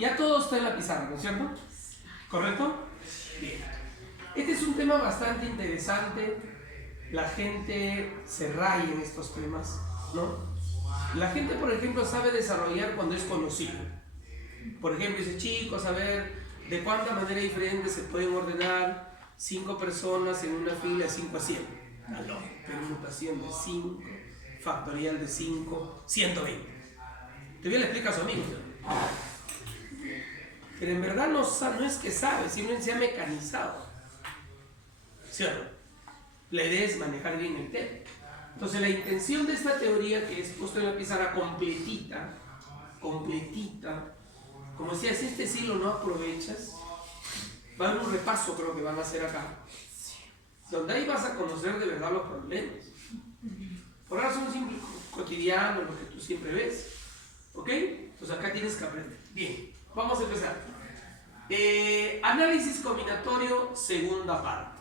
Ya todo está en la pizarra, ¿no es cierto? ¿Correcto? Bien. Este es un tema bastante interesante. La gente se raya en estos temas, ¿no? La gente, por ejemplo, sabe desarrollar cuando es conocido. Por ejemplo, dice, chicos, a ver, ¿de cuánta manera diferente se pueden ordenar 5 personas en una fila de 5 a 100? Aló, permutación de 5, factorial de 5, 120. Todavía le explica a su amigo. Pero en verdad no es que sabe, simplemente se ha mecanizado. ¿Sí o no? La idea es manejar bien el tema. Entonces la intención de esta teoría, que es puesto en la pizarra completita, como decía, si este sí lo no aprovechas, va a haber un repaso, creo que van a hacer acá, donde ahí vas a conocer de verdad los problemas. Por ahora son simples cotidianos, lo que tú siempre ves. ¿Ok? Entonces acá tienes que aprender. Bien, vamos a empezar. Análisis combinatorio, segunda parte.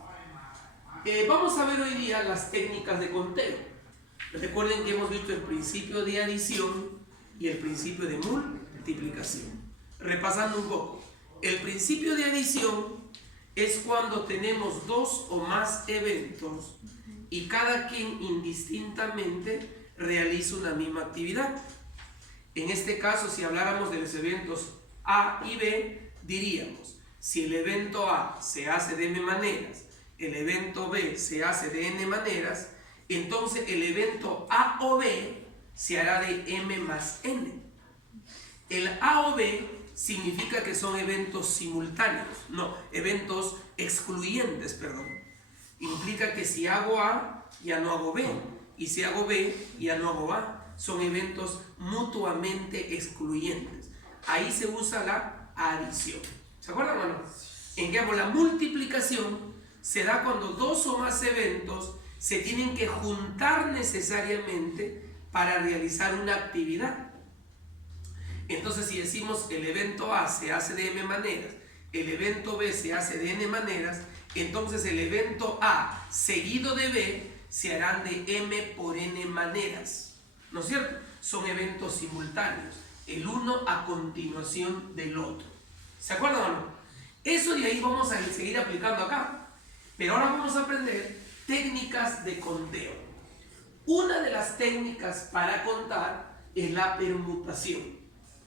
Vamos a ver hoy día las técnicas de conteo. Recuerden que hemos visto el principio de adición y el principio de multiplicación. Repasando un poco. El principio de adición es cuando tenemos 2 o más eventos y cada quien indistintamente realiza una misma actividad. En este caso, si habláramos de los eventos A y B, diríamos, si el evento A se hace de M maneras, el evento B se hace de N maneras, entonces el evento A o B se hará de M más N. El A o B significa que son eventos simultáneos, no, eventos excluyentes, perdón. Implica que si hago A, ya no hago B, y si hago B, ya no hago A. Son eventos mutuamente excluyentes. Ahí se usa la adición. ¿Se acuerdan o no? En cambio, la multiplicación se da cuando 2 o más eventos se tienen que juntar necesariamente para realizar una actividad. Entonces, si decimos el evento A se hace de M maneras, el evento B se hace de N maneras, entonces el evento A seguido de B se harán de M por N maneras. ¿No es cierto? Son eventos simultáneos, el uno a continuación del otro. ¿Se acuerdan o no? Eso de ahí vamos a seguir aplicando acá. Pero ahora vamos a aprender técnicas de conteo. Una de las técnicas para contar es la permutación.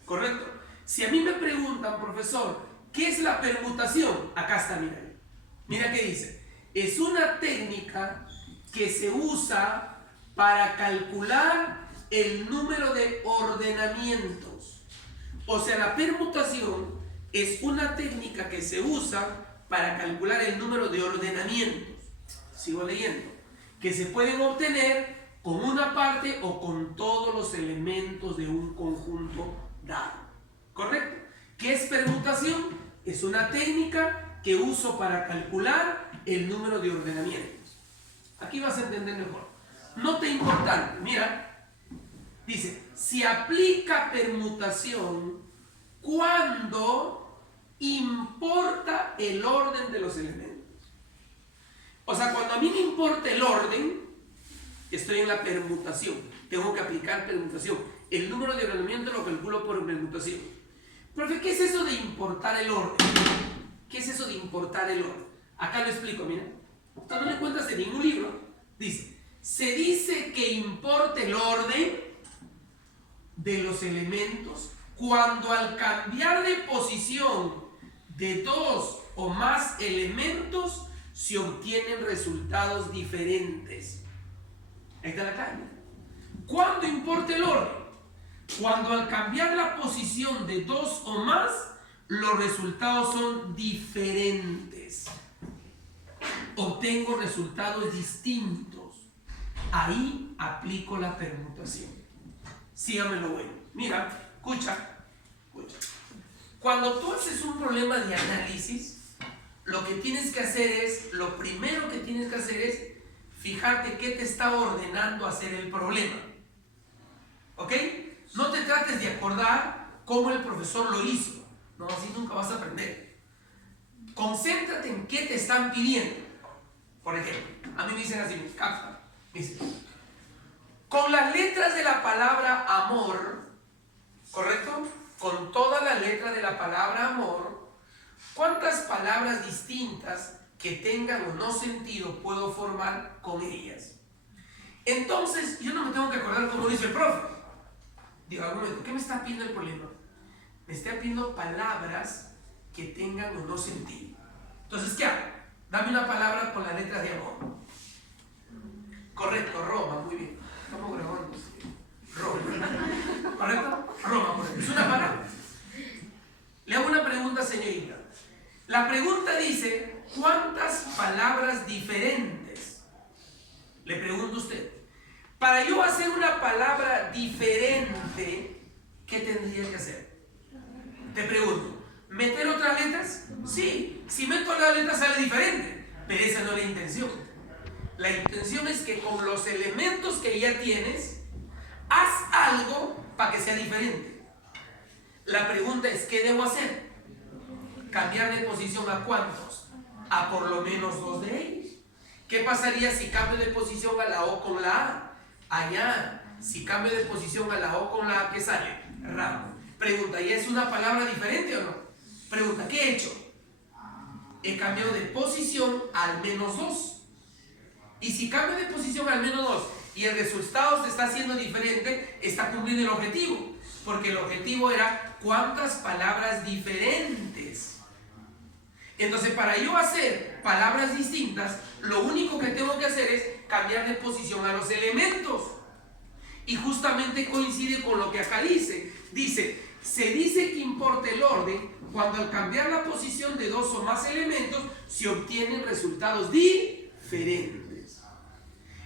¿Correcto? Si a mí me preguntan, profesor, ¿qué es la permutación? Acá está, mira. Mira qué dice. Es una técnica que se usa para calcular el número de ordenamientos. O sea, la permutación es una técnica que se usa para calcular el número de ordenamientos. Sigo leyendo. Que se pueden obtener con una parte o con todos los elementos de un conjunto dado. ¿Correcto? ¿Qué es permutación? Es una técnica que uso para calcular el número de ordenamientos. Aquí vas a entender mejor. Nota importante, mira. Dice, se aplica permutación cuando importa el orden de los elementos. O sea, cuando a mí me importa el orden, estoy en la permutación. Tengo que aplicar permutación. El número de ordenamiento lo calculo por permutación. Profe, ¿qué es eso de importar el orden? ¿Qué es eso de importar el orden? Acá lo explico, mira. Esto no lo encuentras en ningún libro. Dice, se dice que importa el orden de los elementos cuando al cambiar de posición de 2 o más elementos se obtienen resultados diferentes. Ahí está la clave. ¿Cuándo importa el orden? Cuando al cambiar la posición de 2 o más los resultados son diferentes. Obtengo resultados distintos. Ahí aplico la permutación. Síganme lo bueno. Mira, escucha. Cuando tú haces un problema de análisis, lo que tienes que hacer es, lo primero que tienes que hacer es fijarte qué te está ordenando hacer el problema. ¿Ok? No te trates de acordar cómo el profesor lo hizo. No, así nunca vas a aprender. Concéntrate en qué te están pidiendo. Por ejemplo, a mí me dicen así, me dicen, con las letras de la palabra amor, ¿correcto? Con todas la letra de la palabra amor, ¿cuántas palabras distintas que tengan o no sentido puedo formar con ellas? Entonces, yo no me tengo que acordar como dice el profe. Digo, un momento, ¿qué me está pidiendo el problema? Me está pidiendo palabras que tengan o no sentido. Entonces, ¿qué hago? Dame una palabra con la letra de amor. Correcto, Roma, muy bien. Estamos grabando. Roma. ¿Correcto? Roma, por ejemplo. Es una palabra. Le hago una pregunta, señorita. La pregunta dice, ¿cuántas palabras diferentes? Le pregunto a usted. Para yo hacer una palabra diferente, ¿qué tendría que hacer? Te pregunto, ¿meter otras letras? Sí, si meto las letras sale diferente, pero esa no es la intención. La intención es que con los elementos que ya tienes, haz algo para que sea diferente. La pregunta es, ¿qué debo hacer? ¿Cambiar de posición a cuántos? A por lo menos 2 de ellos. ¿Qué pasaría si cambio de posición a la O con la A? Allá. Si cambio de posición a la O con la A, ¿qué sale? Ramo. Pregunta, ¿y es una palabra diferente o no? Pregunta, ¿qué he hecho? He cambiado de posición al menos 2. Y si cambio de posición al menos 2 y el resultado se está haciendo diferente, está cumpliendo el objetivo. Porque el objetivo era cuántas palabras diferentes. Entonces, para yo hacer palabras distintas, lo único que tengo que hacer es cambiar de posición a los elementos. Y justamente coincide con lo que acá dice. Dice, se dice que importa el orden cuando al cambiar la posición de 2 o más elementos se obtienen resultados diferentes.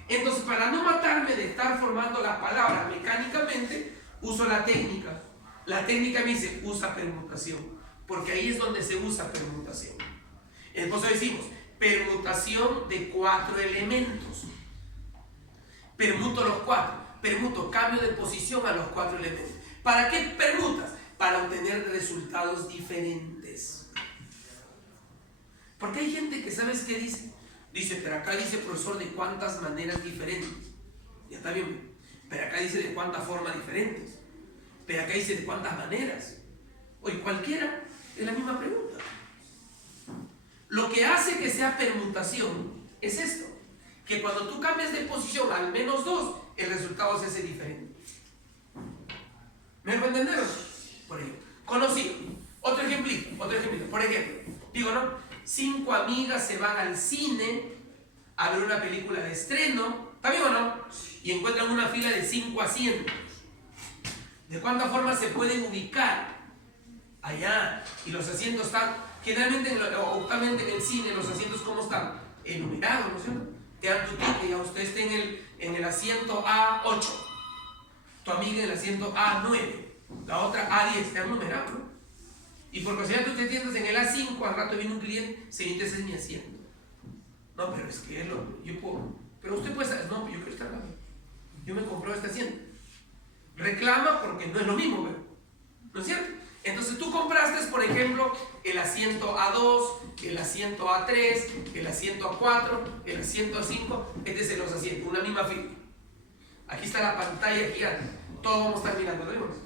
Entonces, para no matarme de estar formando las palabras mecánicamente, uso la técnica. La técnica me dice, usa permutación, porque ahí es donde se usa permutación. Entonces decimos, permutación de 4 elementos. Permuto los 4. Permuto, cambio de posición a los 4 elementos. ¿Para qué permutas? Para obtener resultados diferentes. Porque hay gente que, ¿sabes qué dice? Dice, pero acá dice, profesor, de cuántas maneras diferentes. Ya está bien. Pero acá dice de cuántas formas diferentes. Pero acá dice de cuántas maneras. Oye, cualquiera es la misma pregunta. Lo que hace que sea permutación es esto. Que cuando tú cambias de posición al menos 2, el resultado se hace diferente. ¿Me dejo entender? Por ejemplo, conocido. Otro ejemplito. Por ejemplo, digo, ¿no? 5 amigas se van al cine a ver una película de estreno. ¿Está bien o no? Y encuentran una fila de 5 asientos. ¿De cuántas formas se pueden ubicar? Allá. Y los asientos están, generalmente, octamente en el cine, los asientos, ¿cómo están? Enumerados, ¿no es cierto? Te dan tu ticket, ya usted está en el asiento A8. Tu amiga en el asiento A9. La otra A10, te han numerado, ¿no? Y por casualidad tú te sientas en el A5, al rato viene un cliente, señorita, ese es mi asiento. No, pero es que yo puedo. Pero usted puede estar, no, yo quiero estar acá. Yo me compré este asiento. Reclama porque no es lo mismo, ¿verdad? ¿No es cierto? Entonces tú compraste, por ejemplo, el asiento A2, el asiento A3, el asiento A4, el asiento A5. Este es los asientos, una misma fila. Aquí está la pantalla gigante. Todos vamos a estar mirando, ¿lo vemos?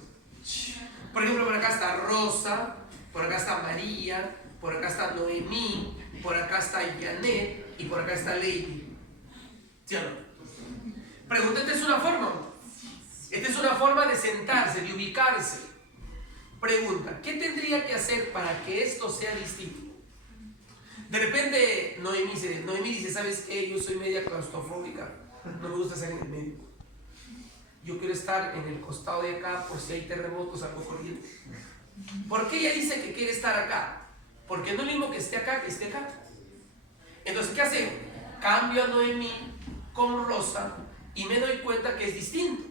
Por ejemplo, por acá está Rosa, por acá está María, por acá está Noemí, por acá está Janet y por acá está Lady. ¿Sí o no? Pregunta, ¿esta es una forma? Esta es una forma de sentarse, de ubicarse. Pregunta, ¿qué tendría que hacer para que esto sea distinto? De repente Noemí dice, ¿sabes qué? Yo soy media claustrofóbica, no me gusta estar en el medio. Yo quiero estar en el costado de acá por si hay terremotos, algo corriente. ¿Por qué ella dice que quiere estar acá? Porque no es lo mismo que esté acá que esté acá. Entonces, ¿qué hacemos? Cambio a Noemí con Rosa y me doy cuenta que es distinto.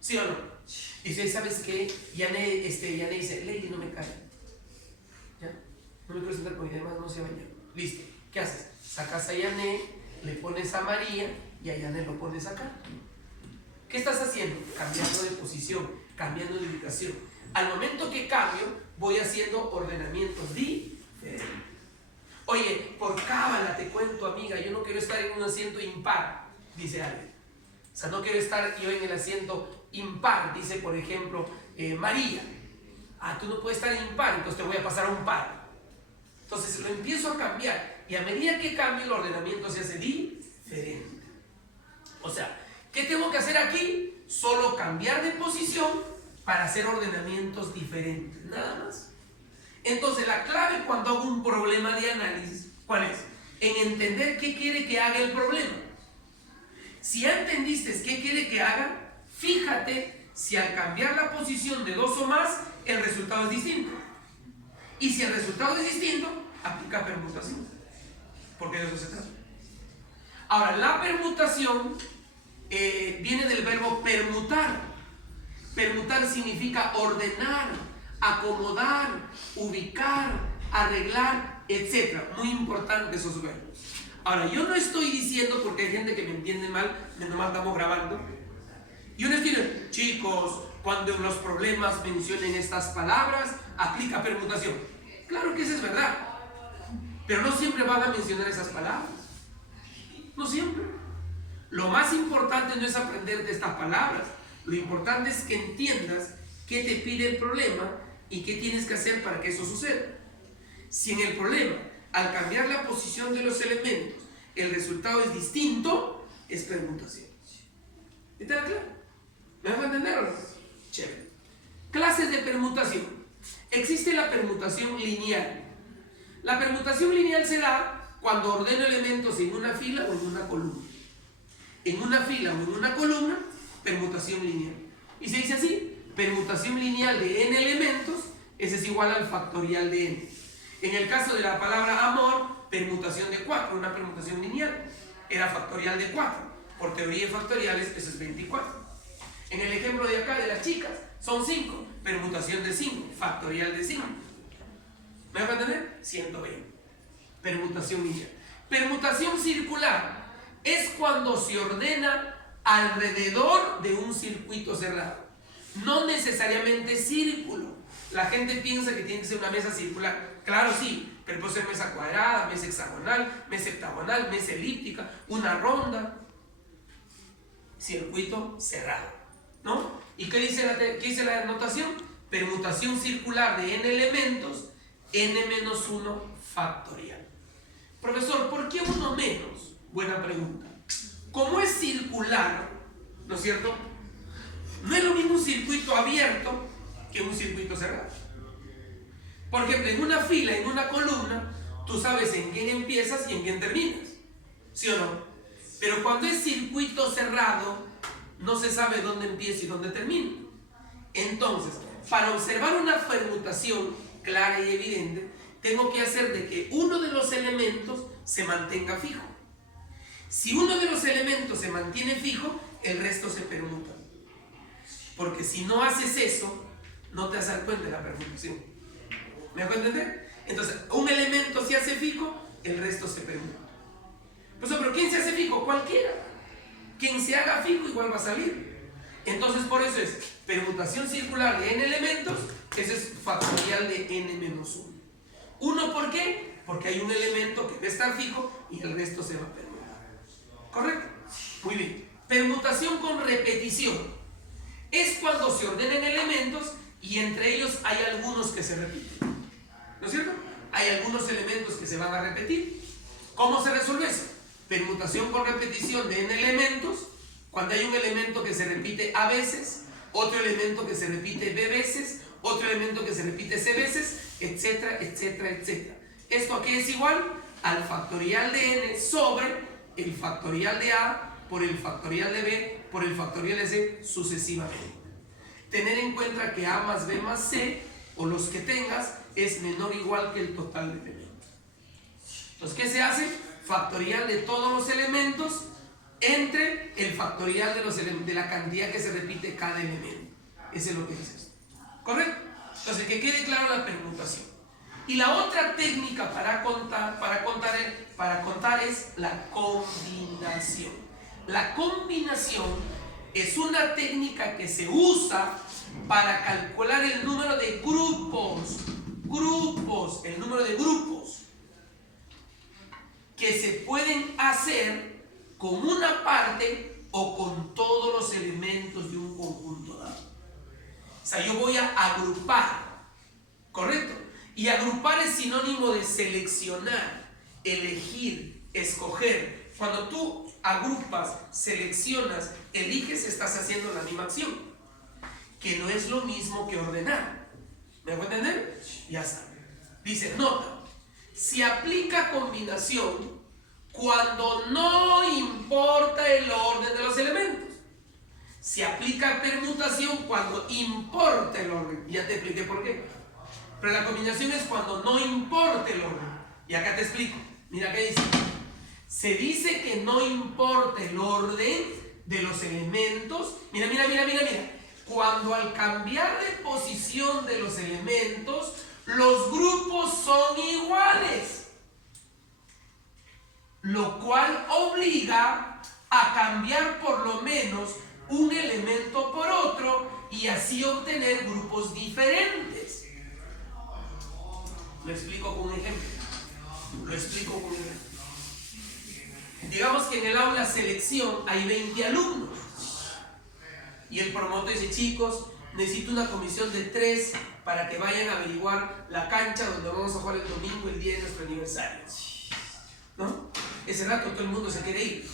¿Sí o no? Dice, ¿sabes qué? Yané dice, Lady, no me cae. ¿Ya? No me quiero sentar con ella, además no se baña. Listo. ¿Qué haces? Sacas a Yané, le pones a María y a Yané lo pones acá. ¿Qué estás haciendo? Cambiando de posición, cambiando de ubicación. Al momento que cambio, voy haciendo ordenamientos diferentes. Oye, por cábala te cuento, amiga, yo no quiero estar en un asiento impar, dice alguien. O sea, no quiero estar yo en el asiento impar, dice por ejemplo María. tú no puedes estar en impar, entonces te voy a pasar a un par. Entonces lo empiezo a cambiar y a medida que cambie el ordenamiento se hace diferente. O sea, ¿qué tengo que hacer aquí? Solo cambiar de posición para hacer ordenamientos diferentes, nada más. Entonces la clave cuando hago un problema de análisis, ¿cuál es? En entender qué quiere que haga el problema. Si ya entendiste qué quiere que haga, fíjate si al cambiar la posición de dos o más, el resultado es distinto. Y si el resultado es distinto, aplica permutación. Porque de eso se trata. Ahora, la permutación viene del verbo permutar. Permutar significa ordenar, acomodar, ubicar, arreglar, etc. Muy importante esos verbos. Ahora, yo no estoy diciendo, porque hay gente que me entiende mal, nomás estamos grabando. Yo no estoy diciendo, chicos, cuando en los problemas mencionen estas palabras, aplica permutación. Claro que eso es verdad. Pero no siempre van a mencionar esas palabras. No siempre. Lo más importante no es aprender de estas palabras. Lo importante es que entiendas qué te pide el problema y qué tienes que hacer para que eso suceda. Si en el problema, al cambiar la posición de los elementos, el resultado es distinto, es permutación. ¿Está claro? ¿Me vas a entender o no? Chévere. Clases de permutación. Existe la permutación lineal. La permutación lineal se da cuando ordeno elementos en una fila o en una columna. En una fila o en una columna, permutación lineal. Y se dice así, permutación lineal de n elementos, ese es igual al factorial de n. En el caso de la palabra amor, permutación de 4, una permutación lineal, era factorial de 4. Por teoría de factoriales, eso es 24. En el ejemplo de acá de las chicas, son 5, permutación de 5, factorial de 5. ¿Me van a entender? 120. Permutación lineal. Permutación circular es cuando se ordena alrededor de un circuito cerrado. No necesariamente círculo. La gente piensa que tiene que ser una mesa circular. Claro, sí, pero puede ser mesa cuadrada, mesa hexagonal, mesa heptagonal, mesa elíptica, una ronda. Circuito cerrado, ¿no? ¿Y qué dice la notación? Permutación circular de n elementos, n-1 factorial. Profesor, ¿por qué 1 menos? Buena pregunta. Como es circular, ¿no es cierto? No es lo mismo un circuito abierto que un circuito cerrado. Por ejemplo, en una fila, en una columna, tú sabes en quién empiezas y en quién terminas, ¿sí o no? Pero cuando es circuito cerrado, no se sabe dónde empieza y dónde termina. Entonces, para observar una permutación clara y evidente, tengo que hacer de que uno de los elementos se mantenga fijo. Si uno de los elementos se mantiene fijo, el resto se permuta. Porque si no haces eso, no te vas a dar cuenta de la permutación. ¿Me hago entender? Entonces, un elemento se hace fijo, el resto se permuta. Pero ¿quién se hace fijo? Cualquiera. Quien se haga fijo igual va a salir. Entonces, por eso es permutación circular de n elementos, ese es factorial de n-1. ¿Uno por qué? Porque hay un elemento que va a estar fijo y el resto se va a permutar. ¿Correcto? Muy bien. Permutación con repetición. Es cuando se ordenan elementos y entre ellos hay algunos que se repiten. ¿No es cierto? Hay algunos elementos que se van a repetir. ¿Cómo se resuelve eso? Permutación con repetición de n elementos, cuando hay un elemento que se repite a veces, otro elemento que se repite b veces, otro elemento que se repite c veces, etcétera, etcétera, etcétera. ¿Esto a qué es igual? Al factorial de n sobre el factorial de a por el factorial de b por el factorial de c sucesivamente. Tener en cuenta que a más b más c, o los que tengas, es menor o igual que el total de elementos. Entonces, ¿qué se hace? Factorial de todos los elementos entre el factorial de la cantidad que se repite cada elemento. Eso es lo que dice esto. ¿Correcto? Entonces, que quede claro la permutación. Y la otra técnica para contar es la combinación. La combinación es una técnica que se usa para calcular el número de grupos, el número de grupos que se pueden hacer con una parte o con todos los elementos de un conjunto dado. O sea, yo voy a agrupar Correcto. Y agrupar es sinónimo de seleccionar, elegir, escoger. Cuando tú agrupas, seleccionas, eliges, estás haciendo la misma acción, que no es lo mismo que ordenar. ¿Me hago entender? Ya está. Dice, nota, se aplica combinación cuando no importa el orden de los elementos. Se aplica permutación cuando importa el orden. Ya te expliqué por qué. Pero la combinación es cuando no importa el orden. Y acá te explico. Mira qué dice. Se dice que no importa el orden de los elementos. Mira. Cuando al cambiar de posición de los elementos, los grupos son iguales. Lo cual obliga a cambiar por lo menos un elemento por otro y así obtener grupos diferentes. Lo explico con un ejemplo. Digamos que en el aula selección hay 20 alumnos y el promotor dice, chicos, necesito una comisión de 3 para que vayan a averiguar la cancha donde vamos a jugar el domingo, el día de nuestro aniversario, ¿no? Ese rato todo el mundo se quiere ir.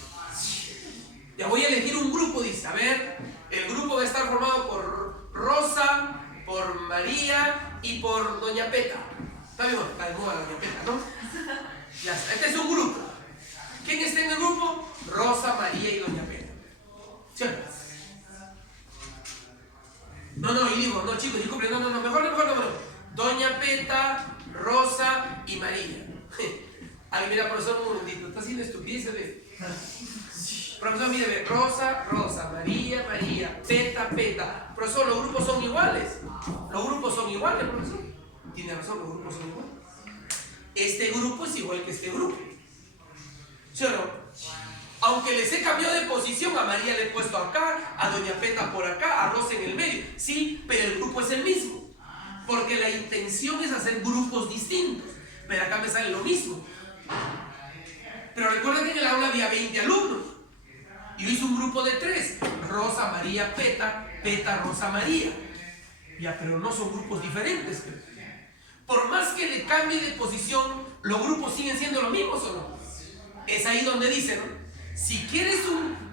Ya voy a elegir un grupo, dice. A ver, el grupo va a estar formado por Rosa, por María y por Doña Peta. Está bien, está de moda Doña Peta, ¿no? Ya está. Este es un grupo. ¿Quién está en el grupo? Rosa, María y Doña Peta. ¿Sí o no? No, y digo, no chicos, disculpen, no, mejor no. Doña Peta, Rosa y María. Ay, mira, profesor, un momentito, está haciendo estupideces, ¿ve? Profesor, mire, Rosa, María, Peta. Profesor, los grupos son iguales. Profesor. Tiene razón, los grupos son iguales. Este grupo es igual que este grupo. ¿Sí o no? Aunque les he cambiado de posición, a María le he puesto acá, a Doña Peta por acá, a Rosa en el medio. Sí, pero el grupo es el mismo. Porque la intención es hacer grupos distintos. Pero acá me sale lo mismo. Pero recuerda que en el aula había 20 alumnos. Yo hice un grupo de 3. Rosa, María, Peta, Rosa, María. Ya, pero no son grupos diferentes. Por más que le cambie de posición, los grupos siguen siendo los mismos, ¿o no? Es ahí donde dice, ¿no? Si quieres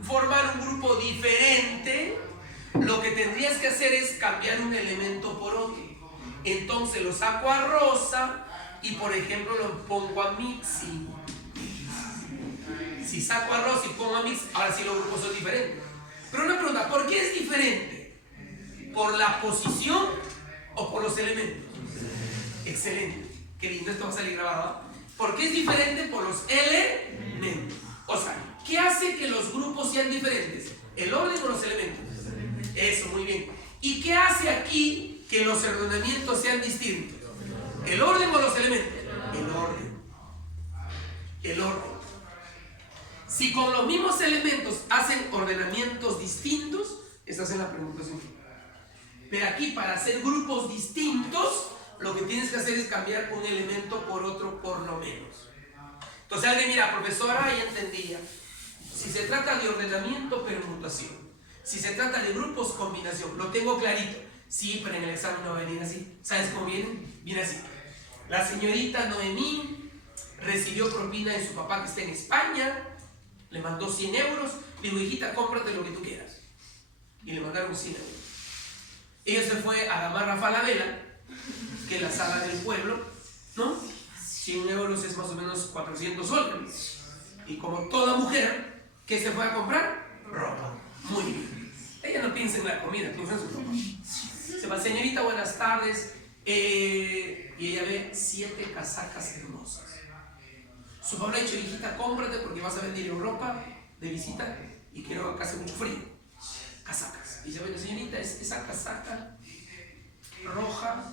formar un grupo diferente, lo que tendrías que hacer es cambiar un elemento por otro. Entonces lo saco a Rosa y, por ejemplo, lo pongo a Mixi. Si saco a Rosa y pongo a Mixi, ahora sí los grupos son diferentes. Pero una pregunta, ¿por qué es diferente? ¿Por la posición o por los elementos? Excelente. Qué lindo, esto va a salir grabado. ¿Por qué es diferente? Por los elementos. O sea, ¿qué hace que los grupos sean diferentes? ¿El orden o los elementos? Eso, muy bien. ¿Y qué hace aquí que los ordenamientos sean distintos? ¿El orden o los elementos? El orden. Si con los mismos elementos hacen ordenamientos distintos, estás en la permutación. Pero aquí, para hacer grupos distintos, lo que tienes que hacer es cambiar un elemento por otro, por lo menos. Entonces alguien mira, profesora, ya entendía. Si se trata de ordenamiento, permutación. Si se trata de grupos, combinación. Lo tengo clarito. Sí, pero en el examen no va a venir así. ¿Sabes cómo viene? Viene así. La señorita Noemí recibió propina de su papá que está en España. Le mandó 100 euros. Le dijo, hijita, cómprate lo que tú quieras. Y le mandaron 100 euros. Ella se fue a Gamarra Falabella, que es la sala del pueblo, ¿no? 100 euros es más o menos 400 soles. Y como toda mujer, ¿qué se fue a comprar? Ropa. Muy bien. Ella no piensa en la comida, piensa en su ropa. Se va, señorita, buenas tardes. Y ella ve 7 casacas hermosas. Su papá le ha dicho, hijita, cómprate porque vas a venir a Europa de visita y quiero que hace mucho frío. Casacas. Y dice, bueno, señorita, esa casaca roja,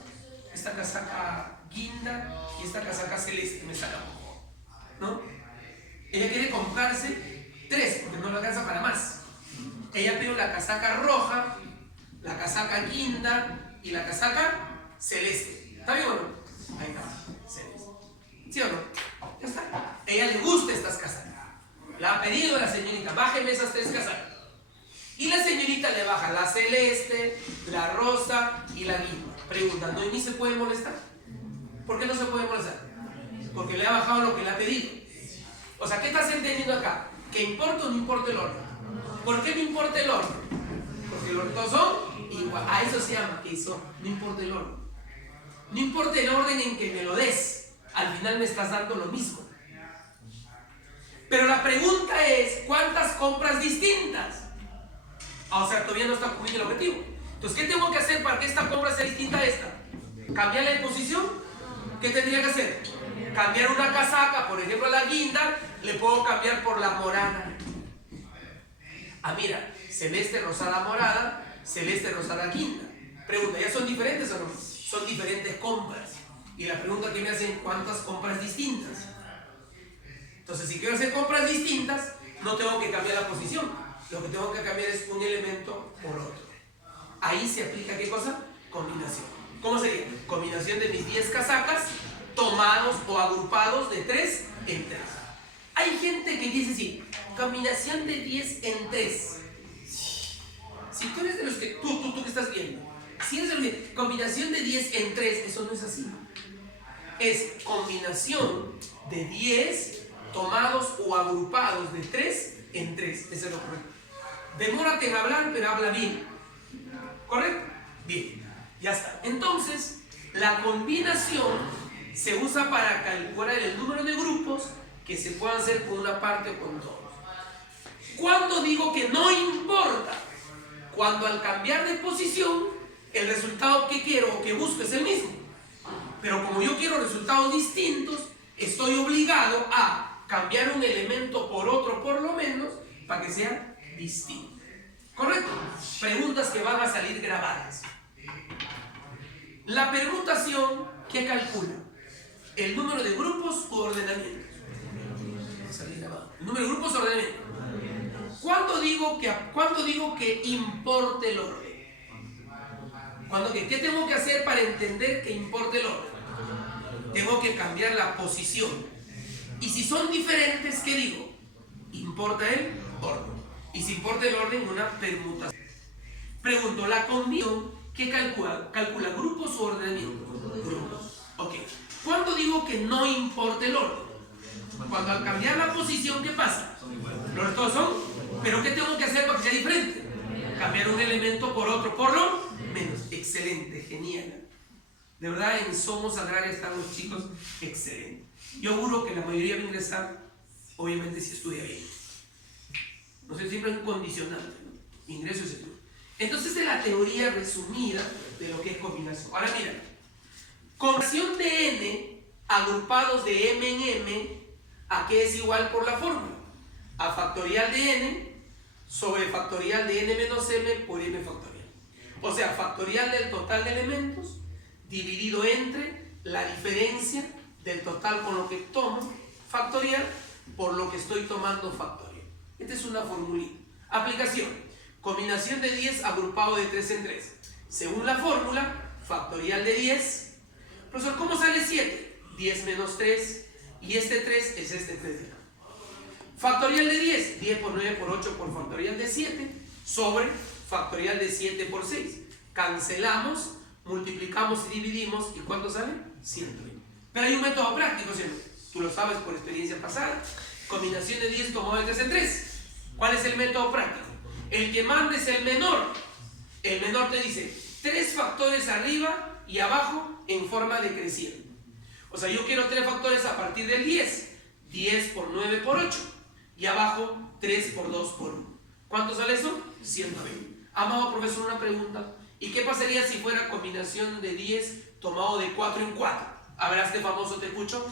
esta casaca guinda y esta casaca celeste me saca poco, ¿no? Ella quiere comprarse 3 porque no le alcanza para más. Ella pidió la casaca roja, la casaca guinda y la casaca celeste. ¿Está bien o no? Ahí está, celeste. ¿Sí o no? Ya está. Ella le gusta estas casacas. La ha pedido la señorita, bájeme esas 3 casacas. Y la señorita le baja la celeste, la rosa y la guinda. Pregunta, ¿no ni se puede molestar? ¿Por qué no se puede molestar? Porque le ha bajado lo que le ha pedido. O sea, ¿qué estás entendiendo acá? ¿Que importa o no importa el orden? ¿Por qué no importa el orden? Porque los dos son igual. A eso se llama que eso no importa el orden. No importa el orden en que me lo des, al final me estás dando lo mismo. Pero la pregunta es, ¿cuántas compras distintas? O sea, todavía no está cumpliendo el objetivo. Entonces, ¿qué tengo que hacer para que esta compra sea distinta a esta? ¿Cambiarla de posición? ¿Qué tendría que hacer? Cambiar una casaca, por ejemplo la guinda, le puedo cambiar por la morada. Ah, mira, celeste, rosada, morada, celeste, rosada, guinda. Pregunta, ¿ya son diferentes o no? Son diferentes compras. Y la pregunta que me hacen, ¿cuántas compras distintas? Entonces, si quiero hacer compras distintas, no tengo que cambiar la posición. Lo que tengo que cambiar es un elemento por otro. Ahí se aplica, ¿qué cosa? Combinación. ¿Cómo sería? Combinación de mis 10 casacas, tomados o agrupados de 3 en 3. Hay gente que dice así, combinación de 10 en 3. Si tú eres de los que, tú que estás viendo, si eres de los que, combinación de 10 en 3, eso no es así. Es combinación de 10 tomados o agrupados de 3 en 3. Eso es lo correcto. Demórate en hablar, pero habla bien. ¿Correcto? Bien. Ya está. Entonces, la combinación se usa para calcular el número de grupos que se puedan hacer con una parte o con todos. ¿Cuándo digo que no importa? Cuando al cambiar de posición, el resultado que quiero o que busco es el mismo. Pero como yo quiero resultados distintos, estoy obligado a cambiar un elemento por otro por lo menos para que sea distinto. ¿Correcto? Preguntas que van a salir grabadas. La permutación, ¿qué calcula? El número de grupos u ordenamientos. El número de grupos u ordenamientos. ¿Cuándo digo que importe el orden? ¿Qué tengo que hacer para entender que importe el orden? Tengo que cambiar la posición. Y si son diferentes, ¿qué digo? Importa el orden. Y si importa el orden, una permutación. Pregunto, ¿la combinación qué calcula? ¿Calcula grupos u ordenamientos? Grupos. Ok. ¿Cuándo digo que no importa el orden? Cuando al cambiar la posición, ¿qué pasa? Los dos son, pero ¿qué tengo que hacer para que sea diferente? Cambiar un elemento por otro, por lo menos. Excelente, genial. De verdad, en Somos Agraria están los chicos excelentes. Yo juro que la mayoría va a ingresar, obviamente, si estudia bien. No sé, siempre es un condicionante, ¿no? Ingreso y estudio. Entonces, es la teoría resumida de lo que es combinación. Ahora, mira, combinación de n agrupados de m en m, ¿a qué es igual por la fórmula? A factorial de n sobre factorial de n menos m por m factorial. O sea, factorial del total de elementos dividido entre la diferencia del total con lo que tomo factorial por lo que estoy tomando factorial. Esta es una formulita. Aplicación. Combinación de 10 agrupado de 3 en 3. Según la fórmula, factorial de 10. Profesor, ¿cómo sale 7? 10 menos 3. Y este 3 es este 3 de acá. Factorial de 10. 10 por 9 por 8 por factorial de 7. Sobre factorial de 7 por 6. Cancelamos, multiplicamos y dividimos. ¿Y cuánto sale? 120. Pero hay un método práctico, ¿sí? Tú lo sabes por experiencia pasada. Combinación de 10 tomado de 3 en 3. ¿Cuál es el método práctico? El que manda es el menor. El menor te dice 3 factores arriba y abajo en forma decreciente. O sea, yo quiero 3 factores a partir del 10. 10 por 9 por 8. Y abajo 3 por 2 por 1. ¿Cuánto sale eso? 120. Amado profesor, una pregunta. ¿Y qué pasaría si fuera combinación de 10 tomado de 4 en 4? A ver, este famoso te escucho.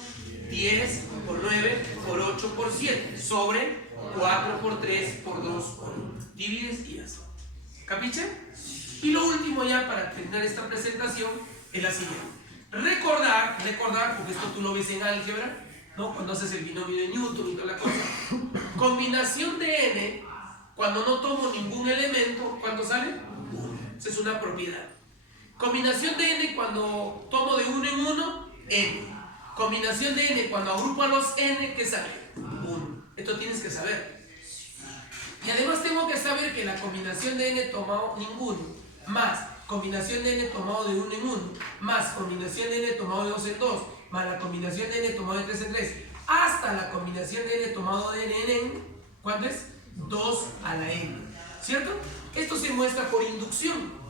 10 por 9 por 8 por 7 sobre 4 por 3 por 2 por 1. Divides y haces. ¿Capiche? Y lo último ya para terminar esta presentación es la siguiente. Recordar, porque esto tú lo ves en álgebra, ¿no? Cuando haces el binomio de Newton y toda la cosa. Combinación de n, cuando no tomo ningún elemento, ¿cuánto sale? 1. Esa es una propiedad. Combinación de n cuando tomo de 1 en 1, n. Combinación de n cuando agrupo a los n, ¿qué sale? 1. Esto tienes que saber. Y además tengo que saber que la combinación de n tomado ninguno más combinación de n tomado de 1 en 1, más combinación de n tomado de 2 en 2, más la combinación de n tomado de 3 en 3, hasta la combinación de n tomado de n en ¿cuánto es? 2 a la n, ¿cierto? Esto se muestra por inducción.